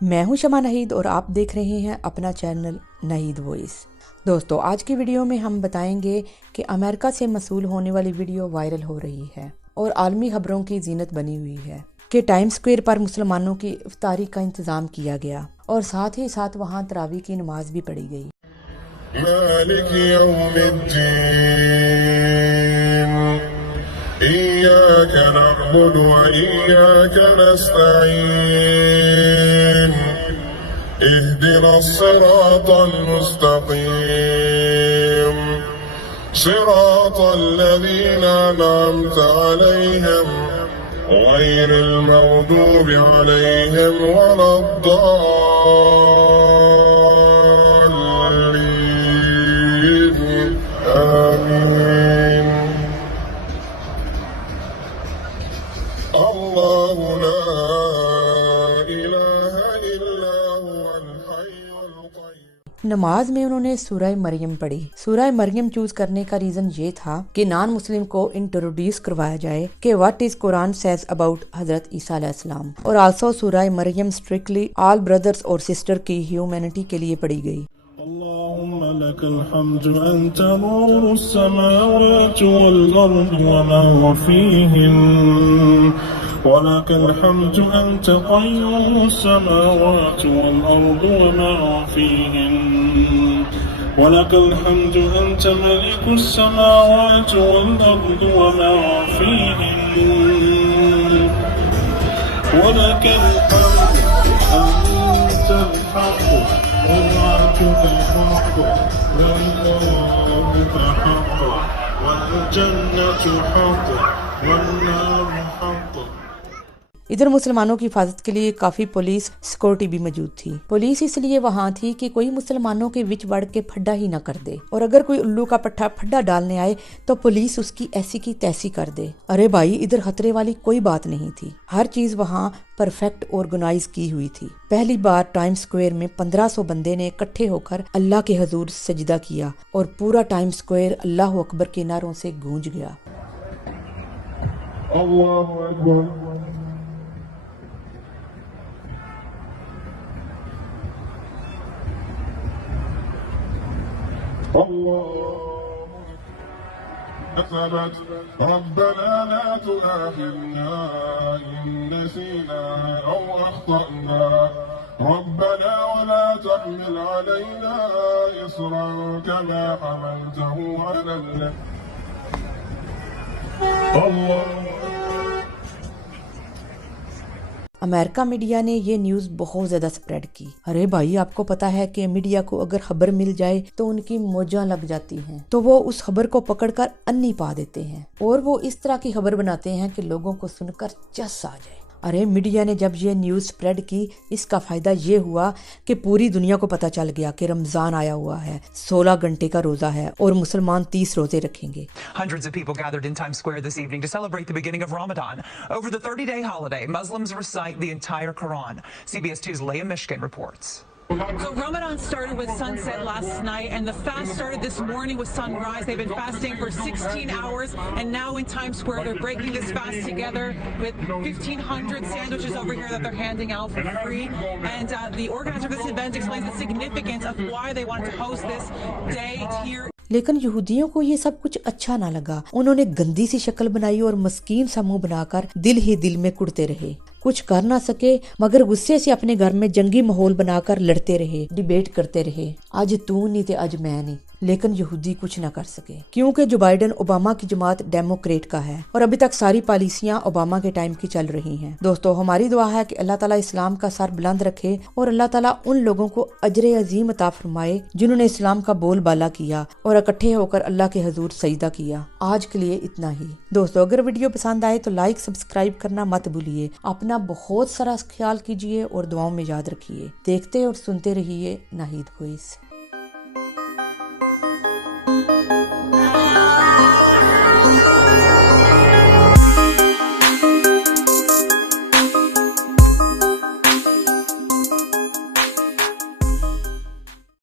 मैं हूं शमा नाहिद और आप देख रहे हैं अपना चैनल नाहिद वॉइस। दोस्तों, आज की वीडियो में हम बताएंगे कि अमेरिका से मसूल होने वाली वीडियो वायरल हो रही है और आलमी खबरों की जीनत बनी हुई है कि टाइम स्क्वायर पर मुसलमानों की इफ्तारी का इंतजाम किया गया और साथ ही साथ वहां तरावी की नमाज भी पढ़ी गई। إياك نعبد وإياك نستعين اهدنا الصراط المستقيم صراط الذين أنعمت عليهم غير المغضوب عليهم ولا الضالين آمين الله لا إله إلا هو الحي القيوم। नमाज में उन्होंने सूरह मरियम पढ़ी। सूरह मरियम चूज करने का रीजन ये था कि नॉन मुस्लिम को इंट्रोड्यूस करवाया जाए कि what is Quran says about हजरत ईसा अलैहिस्सलाम, और आल्सो सूरह मरियम स्ट्रिक्टली ऑल ब्रदर्स और सिस्टर की ह्यूमैनिटी के लिए पढ़ी गई। اللهم لك الحمد أنت نور السماوات والأرض وما فيهن ولك الحمد أنت قيوم السماوات والأرض وما فيهن ولك الحمد أنت ملك السماوات والأرض وما فيهن ولك الحمد أنت الحق ووعدك الحق والله حق والجنة حق والنار حق। इधर मुसलमानों की हिफाजत के लिए काफी पुलिस सिक्योरिटी भी मौजूद थी। पुलिस इसलिए वहाँ थी कि कोई मुसलमानों के बीच बढ़ के फड्डा ही न कर दे, और अगर कोई उल्लू का पट्टा फड्डा डालने आए तो पुलिस उसकी ऐसी की तैसी कर दे। अरे भाई, इधर खतरे वाली कोई बात नहीं थी। हर चीज वहाँ परफेक्ट ऑर्गेनाइज की हुई थी। पहली बार टाइम स्क्वायर में 1500 बंदे ने इकट्ठे होकर अल्लाह के हजूर सजदा किया और पूरा टाइम स्क्वायर अल्लाह अकबर के नारों से गूंज गया। अल्लाहु अकबर كتبت ربنا لا تؤاخذنا إن نسينا أو أخطأنا ربنا ولا تحمل علينا إصرا كما حملته على الله। अमेरिका मीडिया ने ये न्यूज बहुत ज्यादा स्प्रेड की। अरे भाई, आपको पता है कि मीडिया को अगर खबर मिल जाए तो उनकी मौजां लग जाती हैं, तो वो उस खबर को पकड़कर अन्नी पा देते हैं और वो इस तरह की खबर बनाते हैं कि लोगों को सुनकर चस आ जाए। अरे मीडिया ने जब ये न्यूज स्प्रेड की, इसका फायदा ये हुआ कि पूरी दुनिया को पता चल गया कि रमजान आया हुआ है, 16 घंटे का रोजा है और मुसलमान 30 रोजे रखेंगे। Hundreds of people gathered in Times Square this evening to celebrate the beginning of Ramadan. Over the 30-day holiday, Muslims recite the entire Quran. CBS 2's Leah Mishkin reports. So Ramadan started with sunset last night, and the fast started this morning with sunrise. They've been fasting for 16 hours, and now in Times Square they're breaking this fast together with 1,500 sandwiches over here that they're handing out for free. And the organizer of this event explains the significance of why they wanted to host this day here. लेकिन यहूदियों को ये सब कुछ अच्छा ना लगा। उन्होंने गंदी सी शक्ल बनाई और मस्कीन सा मुंह बनाकर दिल ही दिल में कुड़ते रहे। कुछ कर ना सके मगर गुस्से से अपने घर में जंगी माहौल बनाकर लड़ते रहे, डिबेट करते रहे, आज तू नहीं ते आज मैं नहीं। लेकिन यहूदी कुछ ना कर सके क्योंकि जो बाइडेन ओबामा की जमात डेमोक्रेट का है और अभी तक सारी पॉलिसियां ओबामा के टाइम की चल रही हैं। दोस्तों, हमारी दुआ है कि अल्लाह ताला इस्लाम का सर बुलंद रखे और अल्लाह ताला उन लोगों को अजर अजीम अता फरमाए जिन्होंने इस्लाम का बोलबाला किया और इकट्ठे होकर अल्लाह के हजूर सजदा किया। आज के लिए इतना ही। दोस्तों, अगर वीडियो पसंद आए तो लाइक सब्सक्राइब करना मत भूलिए। अपना बहुत सारा ख्याल कीजिए और दुआओं में याद रखिए। देखते और सुनते रहिए नाहिद वॉइस।